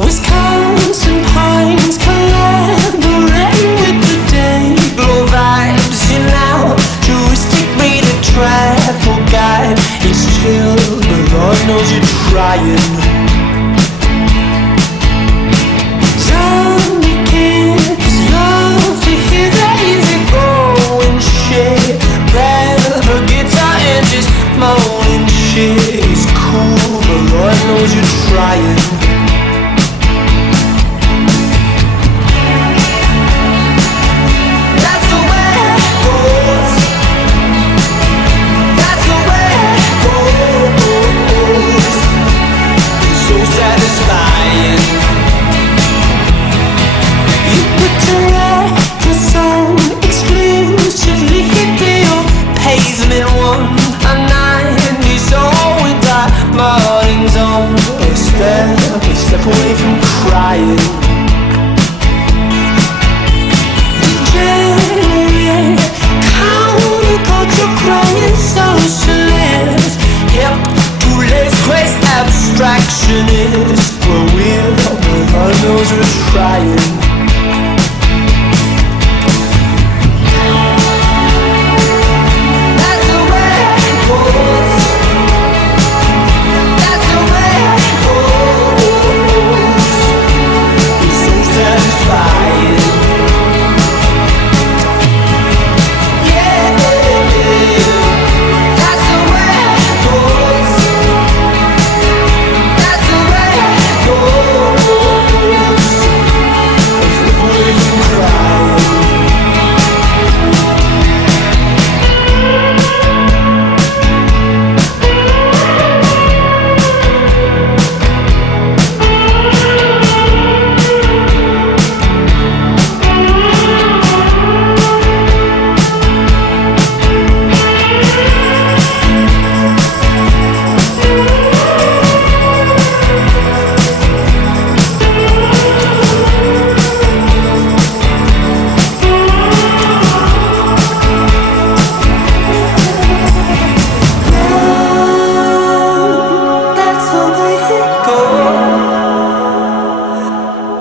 Wisconsin pines collaborating with the day. Glow vibes, you know, touristic rated travel guide. It's chill, but Lord knows you're trying. Zombie kids love to hear that easy going shit. Grab a guitar and just moaning shit. It's cool, but Lord knows you're trying. Step away from crying. Degenerate, counterculture, crying socialist. Hip to lace craze abstractionist. Well, God knows we're trying.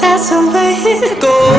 That's the way it goes.